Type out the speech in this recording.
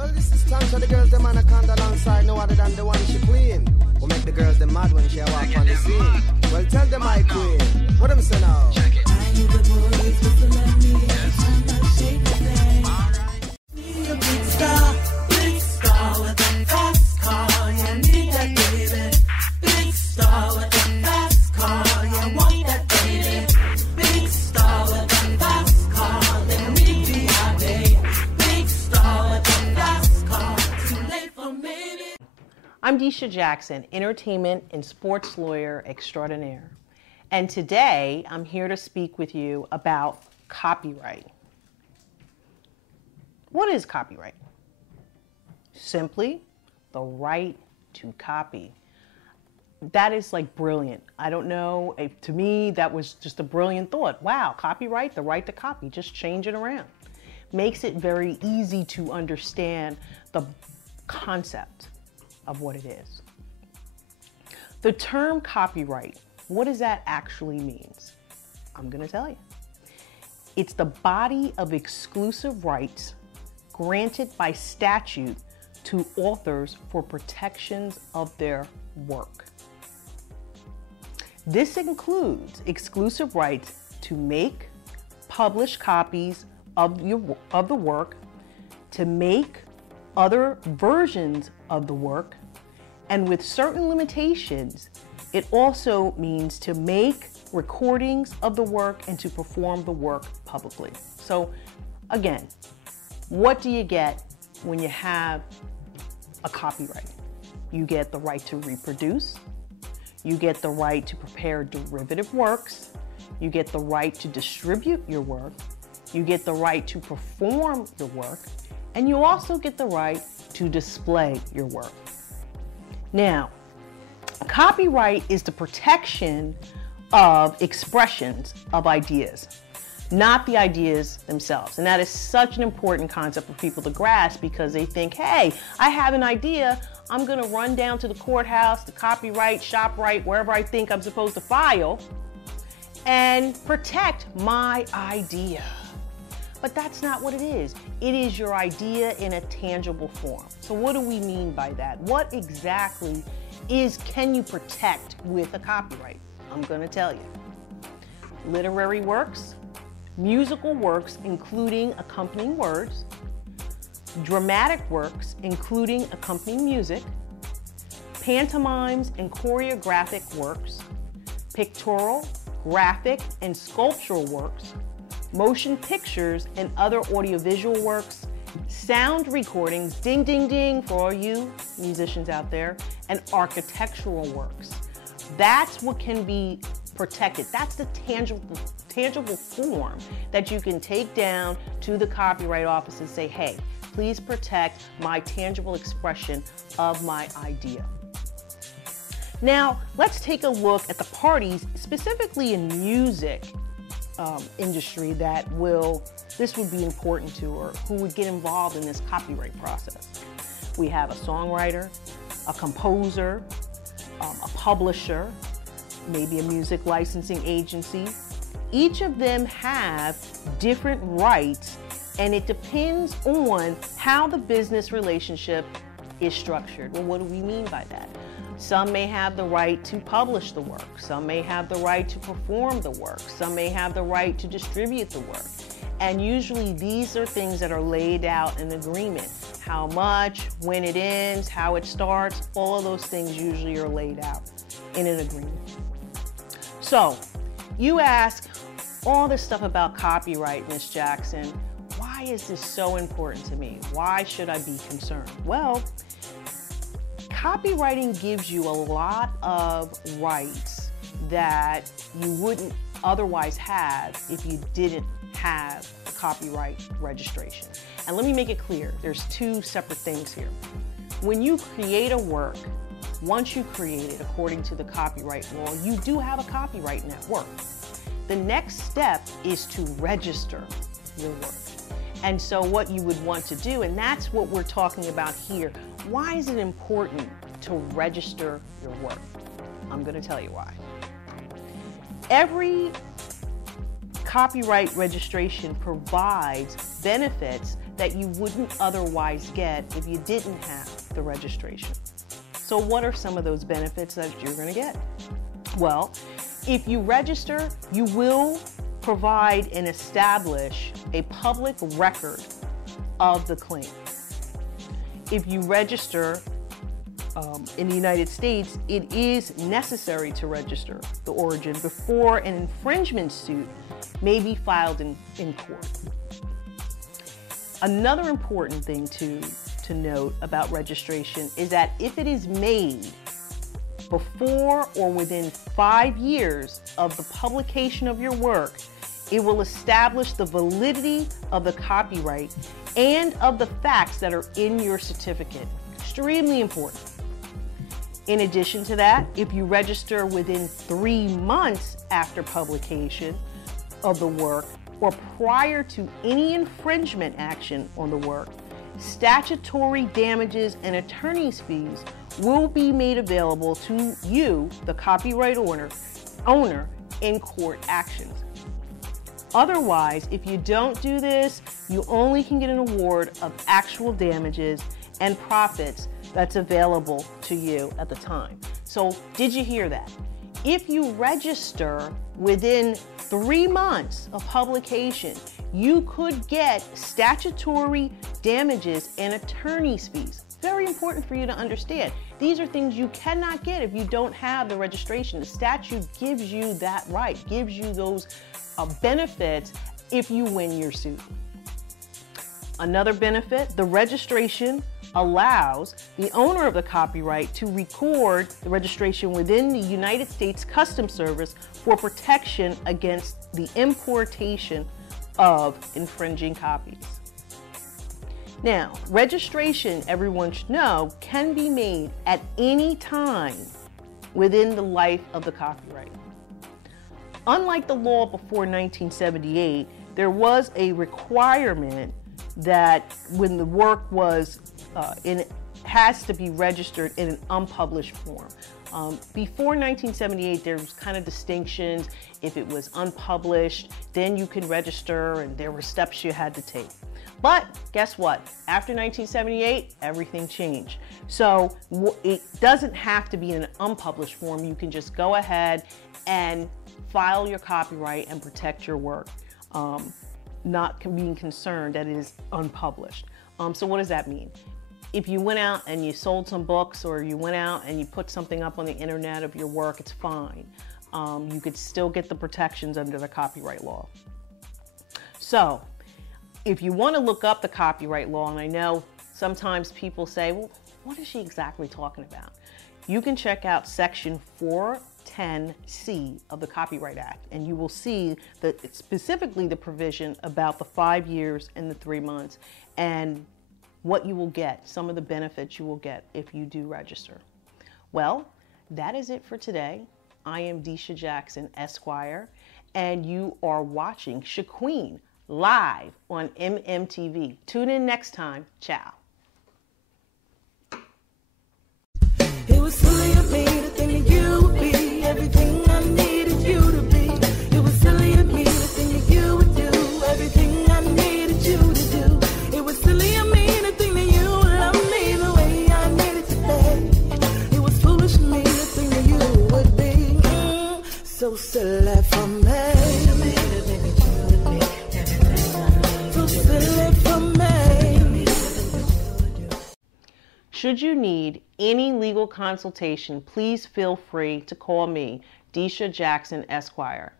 Well, this is time for the girls, them anaconda alongside no other than the one she queen. Who make the girls them mad when she walk on the scene. Well, tell them my queen. What them say now? Check it. I need the boys to let me in. I'm not shaking thing. Need a big star with a fast car. You need that baby. Big star with a fast car. You want that baby. Big star with a fast car. Let me be your baby. Big star with a fast car. Too late for maybe. I'm Desha Jackson, entertainment and sports lawyer extraordinaire. And today I'm here to speak with you about copyright. What is copyright? Simply the right to copy. That is like brilliant. I don't know, to me that was just a brilliant thought. Wow, copyright, the right to copy, just change it around. Makes it very easy to understand the concept of what it is. The term copyright, what does that actually mean? I'm going to tell you. It's the body of exclusive rights granted by statute to authors for protections of their work. This includes exclusive rights to make, publish copies of the work, to make other versions of the work, and with certain limitations, it also means to make recordings of the work and to perform the work publicly. So again, what do you get when you have a copyright? You get the right to reproduce, you get the right to prepare derivative works, you get the right to distribute your work, you get the right to perform your work, and you also get the right to display your work. Now, copyright is the protection of expressions of ideas, not the ideas themselves. And that is such an important concept for people to grasp because they think, hey, I have an idea, I'm gonna run down to the courthouse, the copyright, ShopRite, wherever I think I'm supposed to file, and protect my idea. But that's not what it is. It is your idea in a tangible form. So what do we mean by that? What exactly can you protect with a copyright? I'm going to tell you. Literary works, musical works including accompanying words, dramatic works including accompanying music, pantomimes and choreographic works, pictorial, graphic, and sculptural works, motion pictures and other audiovisual works, sound recordings, ding, ding, ding for all you musicians out there, and architectural works. That's what can be protected. That's the tangible form that you can take down to the Copyright Office and say, hey, please protect my tangible expression of my idea. Now, let's take a look at the parties, specifically in music industry, this would be important to, or who would get involved in this copyright process. We have a songwriter, a composer, a publisher, maybe a music licensing agency. Each of them have different rights, and it depends on how the business relationship is structured. Well, what do we mean by that? Some may have the right to publish the work. Some may have the right to perform the work. Some may have the right to distribute the work. And usually these are things that are laid out in agreement. How much, when it ends, how it starts, all of those things usually are laid out in an agreement. So you ask all this stuff about copyright, Ms. Jackson, why is this so important to me? Why should I be concerned? Well, copywriting gives you a lot of rights that you wouldn't otherwise have if you didn't have a copyright registration. And let me make it clear, there's two separate things here. When you create a work, once you create it according to the copyright law, you do have a copyright in that work. The next step is to register your work. And so what you would want to do, and that's what we're talking about here, why is it important to register your work? I'm going to tell you why. Every copyright registration provides benefits that you wouldn't otherwise get if you didn't have the registration. So what are some of those benefits that you're going to get? Well, if you register, you will provide and establish a public record of the claim. If you register in the United States, it is necessary to register the origin before an infringement suit may be filed in court. Another important thing to note about registration is that if it is made before or within 5 years of the publication of your work, it will establish the validity of the copyright and of the facts that are in your certificate. Extremely important. In addition to that, if you register within 3 months after publication of the work or prior to any infringement action on the work, statutory damages and attorney's fees will be made available to you, the copyright owner, in court actions. Otherwise, if you don't do this, you only can get an award of actual damages and profits that's available to you at the time. So, did you hear that? If you register within 3 months of publication, you could get statutory damages and attorney's fees. Very important for you to understand. These are things you cannot get if you don't have the registration. The statute gives you that right, gives you those benefits if you win your suit. Another benefit, the registration allows the owner of the copyright to record the registration within the United States Customs Service for protection against the importation of infringing copies. Now, registration, everyone should know, can be made at any time within the life of the copyright. Unlike the law before 1978, there was a requirement that when the work was has to be registered in an unpublished form. Before 1978, there was kind of distinctions. If it was unpublished, then you can register, and there were steps you had to take. But guess what? After 1978, everything changed. So it doesn't have to be in an unpublished form. You can just go ahead and file your copyright and protect your work, not being concerned that it is unpublished. So what does that mean? If you went out and you sold some books, or you went out and you put something up on the internet of your work, it's fine. You could still get the protections under the copyright law. So if you want to look up the copyright law, and I know sometimes people say, well, what is she exactly talking about? You can check out section 410C of the Copyright Act, and you will see that specifically the provision about the 5 years and the 3 months, and what you will get, some of the benefits you will get if you do register. Well, that is it for today. I am Desha Jackson, Esquire, and you are watching Shaqueen live on MMTV. Tune in next time. Ciao. It was silly of me to think that you would be everything I needed you to be. It was silly of me to think that you would do everything I needed you to do. It was silly of me to think that you would love me the way I needed to be. It was foolish of me to think that you would be so silly for me. So silly for me. Should you need any legal consultation, please feel free to call me, Desha Jackson, Esquire.